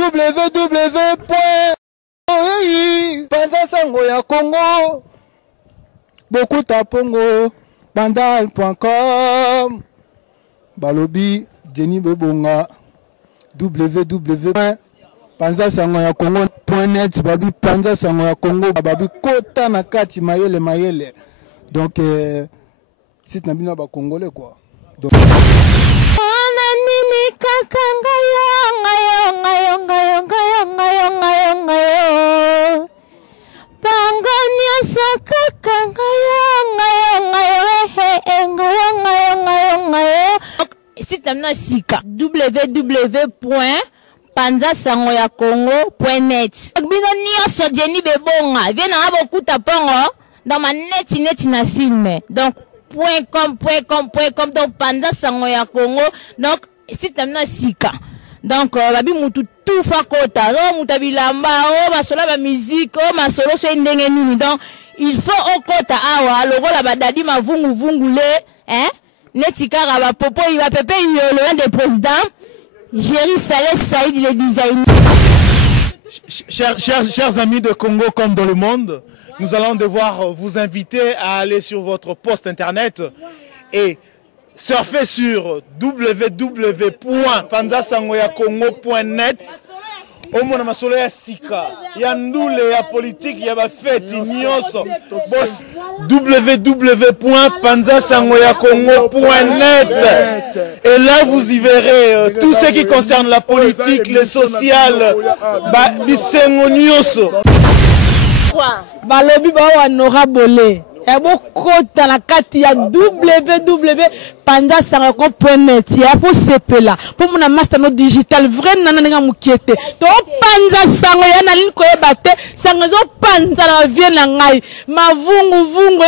www.panzasangoyakongo beaucoup tapongo bandal.com balobi Jenny Bebonga www.panzasangoyakongo.net babi panzasangoyakongo babi kota na kati mayele donc site na bino ba congolais quoi donc nini kakanga ngayo Pangonia kakanga ngayo site na bino sika www.panzasangoyakongo.net bino nyonso Jenny Bebonga viens na bokuta pongo dans ma net na film donc .com donc panzasangoyakongo donc site na bino sika donc babi mutu tout fakota lo mutabilamba o masola ba musique o masolo so ndenge nini donc il faut okota awa lokola badadi mavungu le netikara ba popo iba pepe yolo de président Jerry Saleh Saïd le designer. Chers amis de Congo comme dans le monde, nous allons devoir vous inviter à aller sur votre poste internet et surfer sur www.panzasangoyakongo.net. Au monde masolo ya sika ya ndule ya politique ya bafeti nyonso www.panzasangoyakongo.net et là vous y verrez tout ce qui concerne la politique, le social, bisengo nyonso balobi ba wanora bolé kota na kati ya www.panzasangoyakongo.net ya pour sepela pour mon master no digital vrai nananga mukiete to panza sango ya na liko ebate sango zo panza na vie na ngai mavungu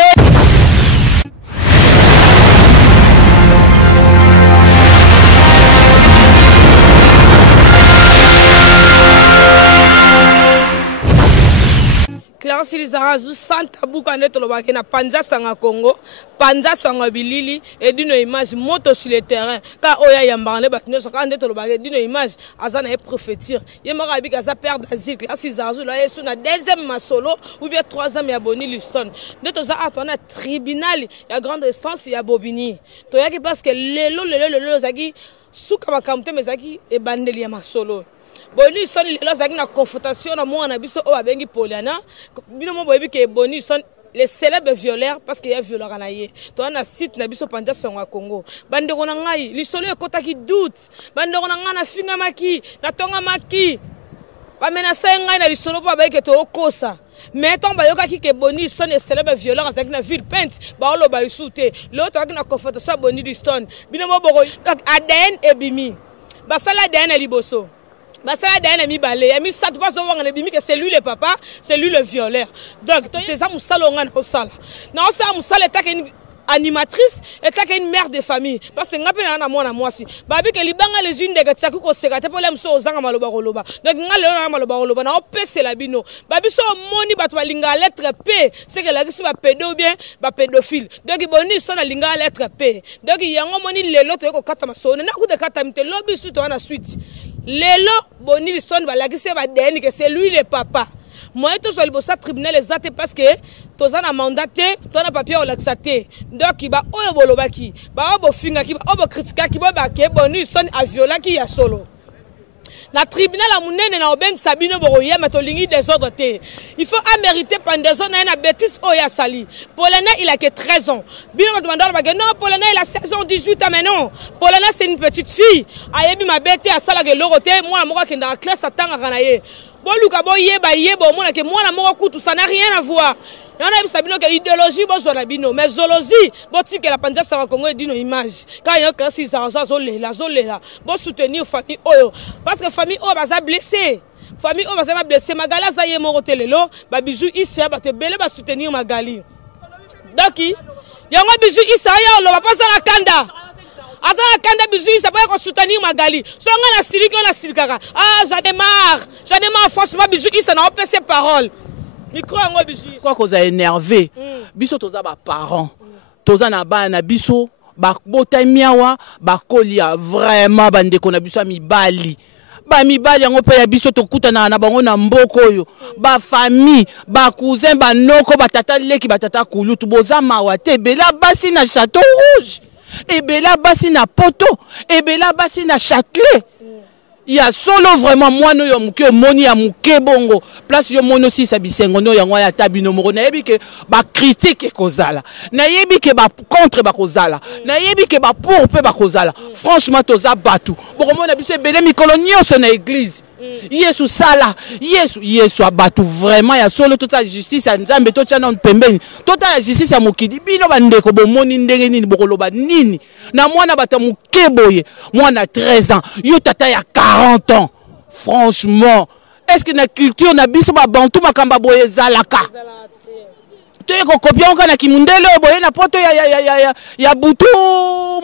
Clarence Lizarazu Santa Bukane Tolobake na Panza Sanga Congo, Panza Sanga Bilili et d'une image moto sur le terrain. Car Oya Yambane Batino Sakande Tolobake d'une image Azana est prophétique. Yemara Big Aza père d'Azil, Clarence Lizarazu là est sur la deuxième masolo ou bien troisième ya Boni Liston. De toza atona tribunal ya grande instance ya Bobini. Toyaki parce que lelo zaki souka makamte mezaki e bandeli ya masolo. Boni son lelo zaki na confrontation na mwana biso o abengi Poliana bino mo boyebi ke Boni son les célèbres violeurs parce qu'il y a violeur na ye to na site na biso panja songa Congo bande kona ngai lisolo ekota ki doute bande kona ngana finga maki na tonga maki ba menace ngai na lisolo pa ba ke to okosa mais tant ba yoka ki ke Boni son les célèbres violeurs zaki na ville peinte ba lo ba lisute l'autre aki na confrontation Boni Liston bino mo boko donc ADN ebimi ba sala ADN liboso. Basala d'un ami balé, ami ça pas souvent on que c'est lui le papa, c'est lui le violeur. Donc tu es à Moussalongan au sala. Non ça Moussal est une animatrice et une mère de famille parce que ngapé na moi si. Babi que libanga les unes de gatsaku ko sekate pour les so zanga maloba roloba. Donc ngale na maloba roloba na opese la bino. Babi so moni batu balinga lettre P, c'est que la gisi ba pédo ou bien ba pédophile. Donc Boni so na linga lettre P. Donc yango moni lelo to ko kata masone na ku de kata mite lobi su to na suite. Lelo Boni Liston va la gisi ba deni que c'est lui le papa. Moi tout sur le bossa tribunal les até parce que tozana mandaté tona papier au laxaté donc ba oyo bolobaki ba obo finga ki ba obo critica ki ba ke Boni son a viola ki ya solo na tribunal a munene na obeng sabino boroye matolingi désordre té il faut amériter pendaison na bêtise oya sali Polana il a que 13 ans bino demandeur ba non Polana il a 16 ans 18 ans mais non Polana c'est une petite fille ayebi ma bête à sala ke loroté moi moko ki dans classe atanga kanaye boluka boyeba yeba mona ke mwana moko kutu ça n'a rien à voir. On a sabino que idéologie bozo na bino mais zoologie botike la Panza Sanga Congo et dino image quand il y a que si ça zolela bo soutenir famille oyo parce que famille oyo baza blessé famille oyo baza blessé magala za ye moko telelo ba bijou ici ba te belé ba soutenir magali donc yango bijou ici ya lo ba pasa na kanda azana kanda bijou ça peut soutenir magali so nga na siriki na sirikaka ah j'en ai marre franchement bijou ici na opé ses paroles. Quoi qu'on a énervé, biso toza ba parents, toza na ba na biso ba bota miawa ba kolia vraiment bande kona biso mi bali. ba mibali yango pe ya biso tokutana na bango na mboko oyo ba famille ba cousin ba noko ba tata leki ba tata kulutu boza mawa te bela basi na Château Rouge ebela basi na Poto ebela basi na Châtelet. Il y a solo vraiment moi no yomuke moni ya muke bongo place yo mono si sa bisengo no yango ya tabino moko na yebi ke ba critique kozala na yebi ke ba contre ba kozala na yebi ke ba pour pe ba kozala franchement toza batu boko mona biso ebele mikolo nyonso na église Yesu sala Yesu abatu vraiment ya solo tota justice ya Nzambe to tshana pembeni tota la justice ya mokidi bino bandeko bomoni ndenge nini bokoloba nini na mwana bata muke boye mwana 13 ans yo tata ya 40 ans franchement est-ce que na culture na biso ba bantu makamba boye zalaka to yeko kopia on na kimundele boye na poto ya butu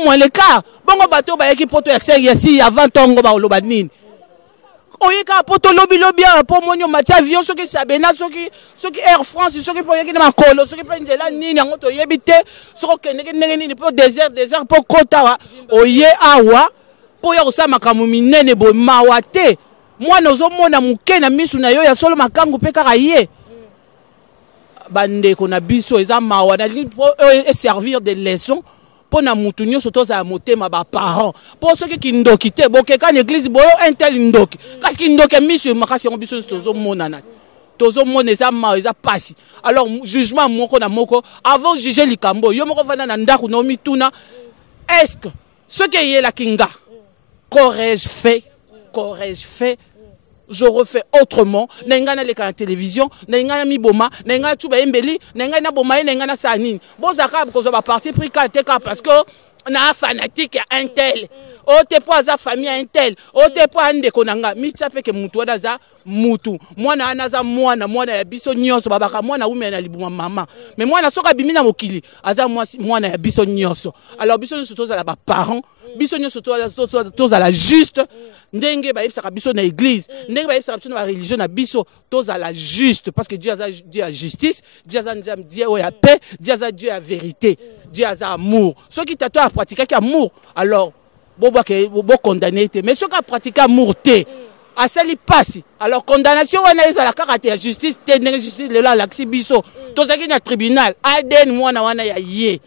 mweleka bongo bato ba yeki poto ya 5 ya 6 ya 20 ans ngo ba loba nini oyeka poto lobby po monyo mati avion soki sabena soki Air France soki po yeki na makolo soki po nzela nini yango to yebite soko keneke ndenge nini po désert po kota oye awa po ya kosama kamu minene bo mawate mwana ozomona muke na misu na yo ya solo makangu pe kaka ye bandeko na biso eza mawa na po servir de leçon pour na mutu nyonso toza motema ba parents pour ceux qui ndoki te boke ka l'église boyo intel ndoki kasi ki ndoki misu makasi ngo biso tozo mona na tozo mona eza ma eza pasi alors jugement moko na moko avant juger likambo yo moko vana na ndaku na mituna est-ce que ce qui est la kinga qu'aurais-je fait je refais autrement n'engana le la télévision n'engana mi boma n'engana tuba embeli n'engana boma n'engana sanine bon zakab ko ba parti pris ka parce que na fanatique un tel o te po za famille un tel o te po ande konanga mi tsape ke mutu wada za mutu mwana anaza mwana ya biso nyonso babaka mwana umi na libuma mama mais mwana soka bimina mokili aza mwana ya biso nyonso alors biso nyonso toza la ba parents biso nyonso toza la juste ndenge ba yebisaka biso na église ndenge ba yebisaka biso na religion na biso toza la juste parce que Dieu a justice Dieu a Dieu a paix Dieu a Dieu a vérité Dieu a amour ceux qui t'attendent à pratiquer amour alors bo condamné mais ceux qui pratiquent amour te à sali passe alors condamnation on a la carte ya justice te ndenge justice le la laxi biso tozaki na tribunal aden mwana wana ya ye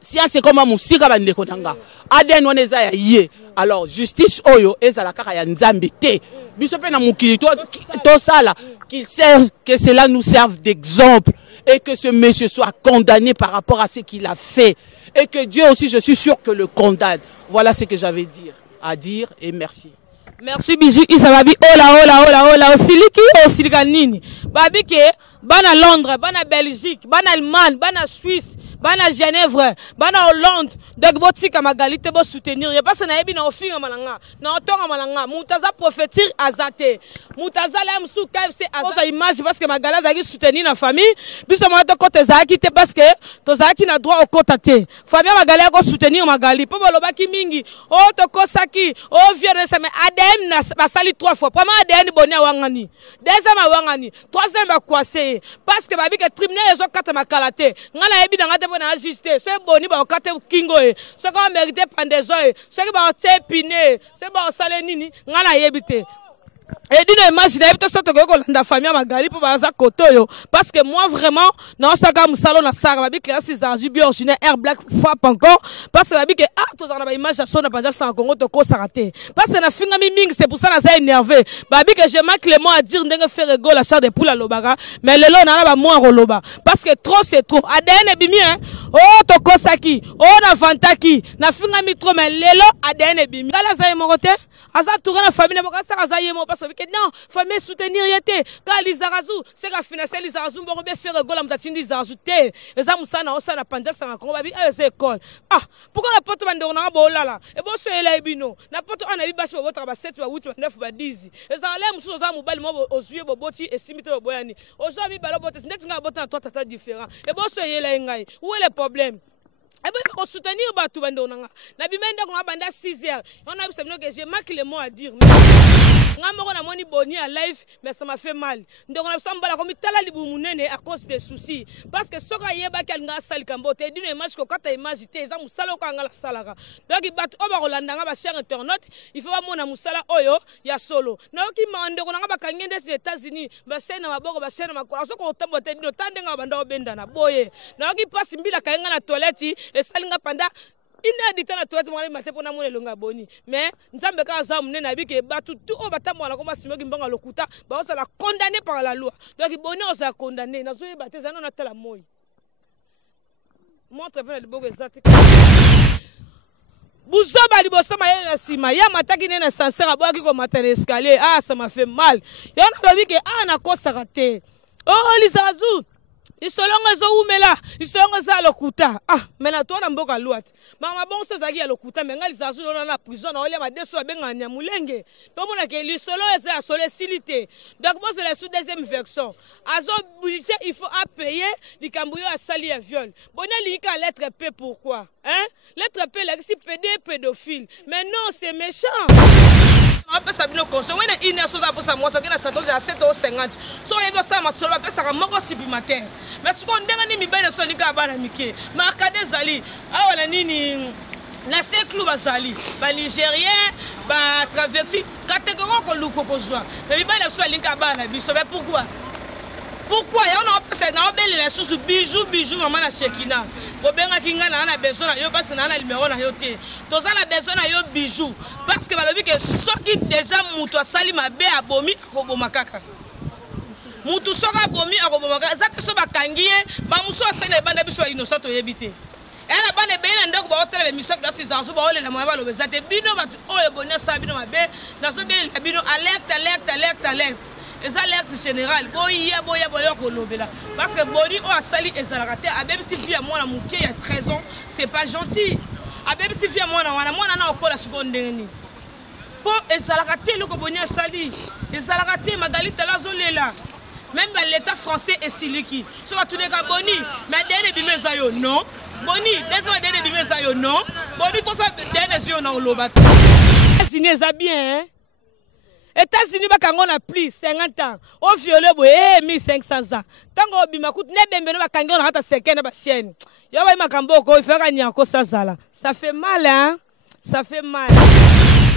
science comme musika bandeko nanga aden wana eza ya ye alors justice oyo ezala kaka ya Nzambe te biso pe na mukili to sala qu'il serve que cela nous serve d'exemple et que ce monsieur soit condamné par rapport à ce qu'il a fait et que Dieu aussi je suis sûr que le condamne. Voilà ce que j'avais à dire et merci. Merci Biju Isababi ola osilika nini babi ke bana Londres bana Belgique bana Allemagne bana Suisse bana Genève bana Hollande donc botika magalite bo soutenir ya parce na yebi na ofinga malanga na otonga malanga mutaza prophétir azate mutaza la msu KFC azate image parce que magala zaki soutenir na famille biso mo to côté zaki te parce que to zaki na droit au côté te famille magala ko soutenir magali po bolobaki mingi o to kosaki o vieux ça mais ADN na basali 3 fois premier ADN boni wangani deuxième wangani troisième bakwase parce que babi que tribunal ezo kata makalate ngana yebi na na ajuster c'est boni ba okate kingo e ce qu'on mérité pendaison e ce qui ba tepine c'est ba osale nini ngana yebite et d'une image d'habite soto ko landa famille magali pour baza kotoyo parce que moi vraiment non ça comme salon na sara babi classe argent bio original air black frappe encore parce que babi que to za na image ça na pendant sans Congo to ko sarate parce que na finga ming c'est pour ça na ça énervé babi que je manque les mots à dire ndenge faire rigolo la chair de poule à lobaga mais lelo na ba moi roloba parce que trop c'est trop ADN bimi hein oh to ko saki oh na vantaki na finga mi trop mais lelo ADN bimi kala za yemote asa tourna famille na boka sara za yemo parce que non famille soutenir yete ka lizarazu c'est ka financer lizarazu mboko be faire rigolo mtatindi lizarazu te eza musana osana panda sanga ko babi eza école pourquoi la porte bande on a bolala et bon so ela ebino na porte on a bi basi botra ba 7 ba 8 ba 9 ba 10 eza le musu za mobali mo ozuye boboti estimité boyani ozo mi balo botis next nga bota toi tata différent et bon so ela ngai où est le problème et bien on soutenir batu bande on nga na bimenda ko banda 6 heures on a bi que j'ai marqué les mots à dire Ngamoko na moni boni à live, mais ça m'a fait mal. Donc on a besoin de comme tala libumunene à cause des soucis. Parce que soka yeba kalnga sali kambote, d'une image ko kata image te, ça musala ko ngala salaka. Donc il bat oba rolanda nga ba cher internaute, il faut pas mona musala oyo ya solo. Na ki mande ko nga ba kangende des États-Unis, ba sena maboko ba sena makora, so ko tambote dino tande nga banda obenda na boye. Na ki passe mbila kanga na toilette et salinga panda inédité na toilette mwana maté pona mona longa boni mais nzambe ka za munene abike batu tout o batambo na komba simoki mbanga lokuta ba osa la condamné par la loi donc boni osa condamné na zo yebate za na tala moi montre pe na libogo ezate buzoba liboso mayele na sima ya mataki ne na sincère aboki ko matana escalier ah ça m'a fait mal ya na lobi ke na kosa raté oh lisazu isolongo zo umela isolongo za lokuta mena to na mboka luat mama bon so zaki ya lokuta menga lisazu lona na prison na ole ma deso abenga nya mulenge to mona ke lisolo eza sole silité donc bon c'est la sous deuxième version azo budget il faut payer likambuyo a sali ya viol bona lika lettre P pourquoi hein lettre P là si pédophile mais non c'est méchant. On peut s'abîmer conscient. On est une chose pour ça. Moi, ça vient à 7,50 €. So, il va ça, ma soeur, on peut ça, mon gosse supplémentaire. Mais ce qu'on dit, on est bien de solide à Banamike. Marcade Zali. Ah, on a ni. La club Zali. Ba Nigérien, ba traversi. Catégorie qu'on loue pour jouer. Mais il va la soeur Linka Banamike. Mais pourquoi? Pourquoi? Il y a un peu de belle les choses bijoux, maman la Shekina. Bobenga kinga na ana besoin yo parce na ana numéro na yo te. Toza na besoin na yo bijoux parce que balobi que soki déjà mutu asali mabe abomi akoboma kaka. Mutu soka abomi akoboma kaka. Zaka so bakangie ba muso asali banda biso innocent oyebite. Ela bana bena ndako ba hotela be misok da sizanzu ba ole na moya ba lobeza te bino ba oyo bonya sa bino mabe na so be bino alerte. Et ça l'alerte générale. Boya kolobela. Parce que boni o asali ezalakate abem si via moi na muke il y a 13 ans, c'est pas gentil. Abem si via moi na okola sekondeni. Po ezalakate loko boni asali. Ezalakate magali talazolela. Même l'état français est siliki. So va tourner ka boni, mais dene bimeza yo non. Boni, dene bimeza yo non. Boni to ça dene yo na oloba. Signé ça bien hein. États-Unis bakango na plus 50 ans. On violé 1500 ans. Tango bima kut ne bembe no bakango na hata sekene ba chaîne. Yo ba makambo ko ifaka nyako sazala. Ça fait mal hein. Ça fait mal.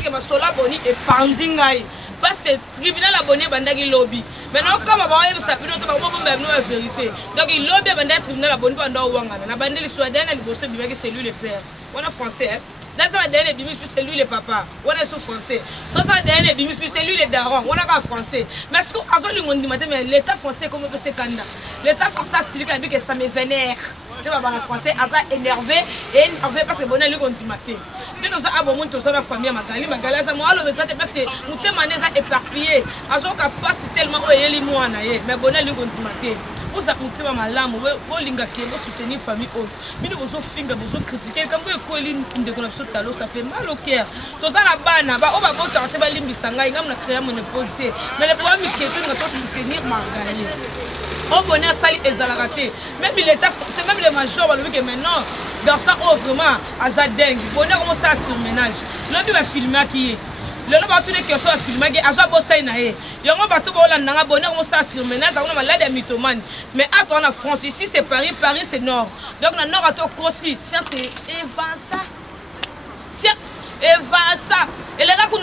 Que ma sola boni et pandingai parce que tribunal abonné bandaki lobby. Maintenant comme ba yeba sapino to ba bobo même la vérité. Donc il lobby bandaki tribunal abonné banda wangana. Na bandeli sweden na liboso bimaki c'est lui le père. On a français hein. Dans ça dernier bimissu c'est lui le papa. On est sous français. Dans ça dernier bimissu c'est lui le daron. On a pas français. Mais ce qu'on a dit on dit mais l'état français comment peut se candidat. L'état français c'est lui que ça me vénère. Tu vas parler français asa énervé parce que bonheur lui on dit maté. Tu nous a abonné tout ça la famille magali ça moi le ça parce que nous te mané ça éparpillé. Azo capacité tellement oyeli moi na ye mais bonheur lui on dit maté. Vous a muté malamu wo linga ke wo soutenir famille o. Mini bozo finga bozo critiquer comme ko li ndekona talo ça fait mal au cœur. Tout ça la bana ba o ba bota te ba limbisa ngai ngam na créer mon positif. Mais le problème c'est que nous doit soutenir Margali. Au bonheur sali ezalakate. Même l'état c'est même les majors ba le que maintenant dans ça oh vraiment aza dingue. Bonheur comment ça surménage. L'homme va filmer qui est. Le nom va tous les questions à filmer qui aza bossay na ye. Yango ba to ba la nanga bonheur comment ça surménage on a malade mythomane. Mais à toi en France ici c'est Paris c'est nord. Donc dans nord à toi Crossi, science c'est Evansa. Et va ça. Et les gars qui ont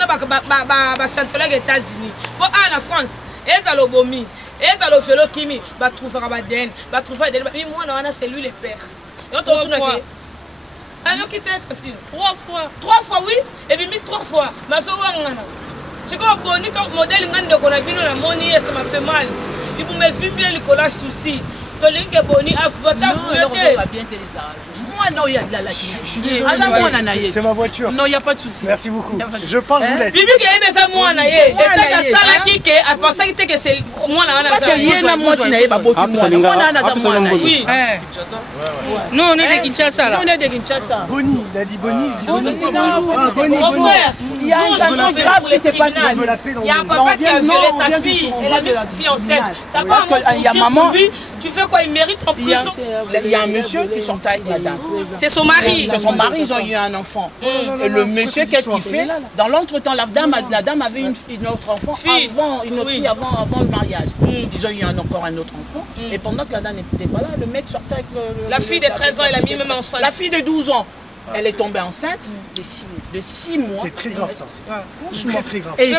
des États-Unis. Pour la France, et ça l'obomi, et ça le vélo kimi, va trouver Rabaden, va trouver des. Mais moi, on a c'est lui le père. Et on tourne à alors qui t'est 3 fois. 3 fois, oui. Et puis 3 fois. Mais ça, on a. C'est comme bon, ton modèle, on a vu la monnaie, ça m'a fait mal. Il vous met bien le collage souci. Ton link est boni, à voter. Moi, non, il y a de la C'est ma voiture. Non, il n'y a pas de souci. Merci beaucoup. Je pense vous laisse. Bibi qui aime ça, moi, naïe. Et t'as qu'à ça, là, qui est, à penser que c'est moi, là, parce qu'il y a moi, qui n'a pas beaucoup de moi. Oui. Non, on est de Kinshasa, là. On est de Kinshasa. Boni, il a dit Boni. Mon frère, il y a un papa grave qui s'est pas il y a un papa qui a violé sa fille. Elle a mis sa fille enceinte. T'as pas un mot pour dire pour lui, tu fais quoi, il mérite en prison. Il y a un monsieur qui sont taille là-dedans. C'est son mari. C'est son mari, ils ont eu un enfant. Et le monsieur, qu'est-ce qu'il fait? Dans l'entretemps, la dame avait une autre enfant avant, une autre fille avant le mariage. Ils ont eu encore un autre enfant. Et pendant que la dame n'était pas là, le mec sortait avec la fille de 13 ans, elle a mis même enceinte. La fille de 12 ans. Elle est tombée enceinte de 6 mois. C'est très grave ça. Franchement. Très grave. Et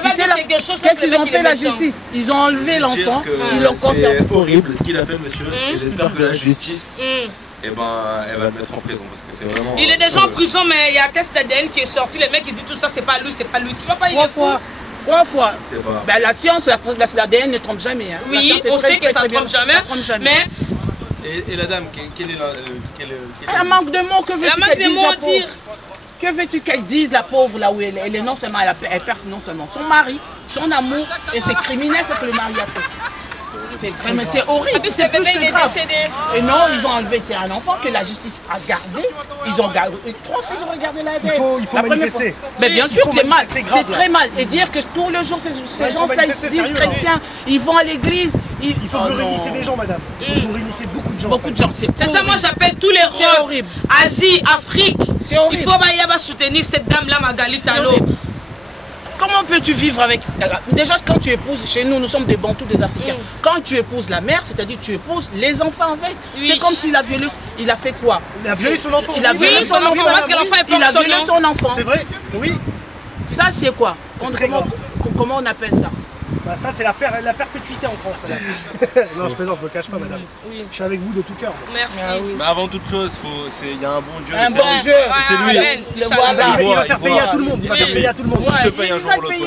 qu'est-ce qu'ils ont fait la justice? Ils ont enlevé l'enfant, ils l'ont conservé. C'est horrible ce qu'il a fait, monsieur. Et j'espère que la justice, eh ben, elle va le mettre en prison parce que c'est vraiment. Il est déjà en prison, mais il y a un test ADN qui est sorti. Le mec il dit tout ça, c'est pas lui, c'est pas lui. Tu vois pas, il est fou. 3 fois. Ben, la science, l'ADN ne trompe jamais. Hein. Oui, on sait que ça ne trompe jamais. Mais. Et la dame, quelle est la. Elle manque de mots, que veux-tu qu'elle dise la pauvre? Que veux-tu qu'elle dise la pauvre là où elle est? Elle est non seulement, elle perd non seulement son mari, son amour, et c'est criminel ce que le mari a fait. C'est horrible, c'est plus que grave. Et non, ils ont enlevé, c'est un enfant que la justice a gardé. Ils ont gardé, 3 fois ils ont regardé la veille. Il faut manifester. Mais bien sûr, c'est mal, c'est très mal. Et dire que tous les jours, ces gens, ça, ils se disent chrétiens, ils vont à l'église. Il faut que vous réunissez des gens, madame. Vous réunissez beaucoup de gens. Beaucoup de gens, c'est ça, moi j'appelle tous les rôles. Asie, Afrique. C'est horrible. Il faut soutenir cette dame-là, Magali Talo. Comment peux-tu vivre avec... Déjà, quand tu épouses, chez nous, nous sommes des Bantous, des Africains. Quand tu épouses la mère, c'est-à-dire que tu épouses les enfants avec. C'est comme s'il a violé... Il a fait quoi? Il a violé son enfant. Il a violé son enfant. Il a violé son enfant. C'est vrai? Oui. Ça, c'est quoi? Comment on appelle ça? Bah ça c'est la perpétuité en France, madame. Non, je plaisante, je me cache pas, madame. Oui. Je suis avec vous de tout cœur. Merci. Mais avant toute chose, il y a un bon Dieu. Un bon Dieu. C'est lui. Il va faire payer à tout le monde. Il va faire payer à tout le monde. Il peut payer un jour ou l'autre.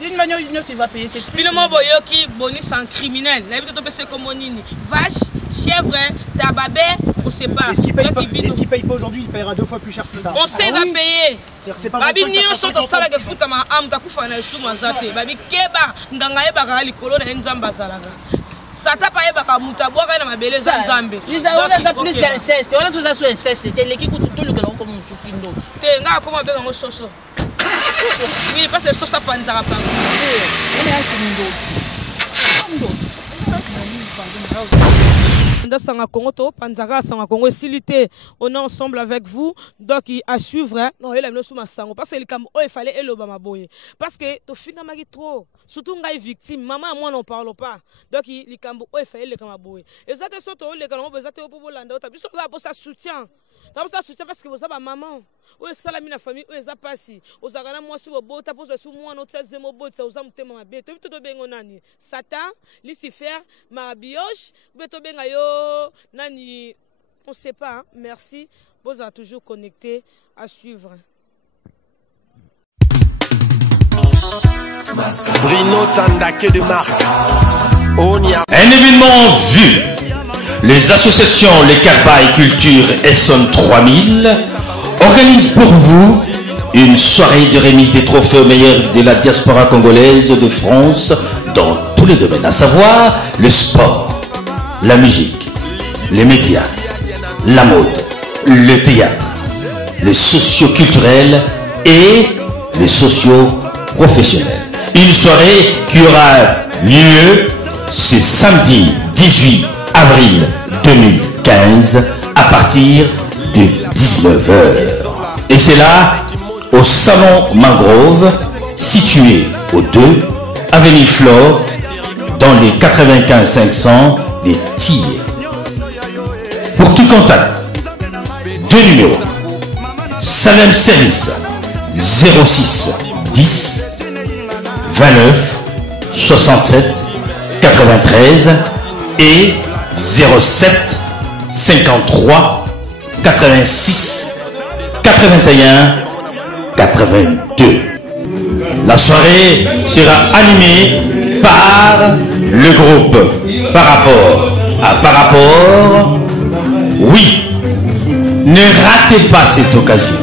D'une manière ou d'une autre, il va payer. C'est triste. Finalement, Boyoki, Boni, c'est un criminel. La vie de ton PC comme Monini. Vache, chèvre, tababé, on sait pas. Est-ce qu'il paye pas aujourd'hui, il payera 2 fois plus cher plus tard. On sait, il va payer. Babi Nio sont au salaire de foot à ma âme, t'as coupé un sou mazate. Babi Keba, Ndangaye Bagali, Colonne et Nzamba Salaga. Sata Paye Baka Mutaboa, et ma belle Zambé. Les Aoulas ont plus d'inceste. On a tous à inceste. C'était l'équipe où tout le monde comme un tout. T'es là, comment faire un soso? Oui, parce que ça panzara pas. On est à Kindo. Sanga Congo to Panzara Sanga Congo silité on est ensemble avec vous donc à suivre non il a mis sous ma sango parce que il fallait eloba maboye parce que to finga magi trop surtout ngai victime maman moi n'en parle pas donc il kambo il fallait le kamaboye et ça te soto le kango bezate au bolanda o tabiso za pour ça soutien parce que vous avez maman ou salami na famille ou ça passe aux agana moi si vous bota pour sous moi notre zemo bota aux am tema mabe to to bengo nani Satan Lucifer Marabioche beto benga yo nani on sait pas hein? Merci vous êtes toujours connecté à suivre. Bruno Tandake de marque. Un événement vu. Les associations Les Carbailles Culture Essonne 3000 organisent pour vous une soirée de remise des trophées aux meilleurs de la diaspora congolaise de France dans tous les domaines, à savoir le sport, la musique, les médias, la mode, le théâtre, les socio-culturels et les socio-professionnels. Une soirée qui aura lieu ce samedi 18 avril 2015 à partir de 19h. Et c'est là au Salon Mangrove, situé au 2 avenue Flore, dans les 95 500 des Tirs. Pour tout contact, 2 numéros. Salem Service 06 10 29 67 93 et 07 53 86 81 82. La soirée sera animée par le groupe Par rapport. Oui, ne ratez pas cette occasion.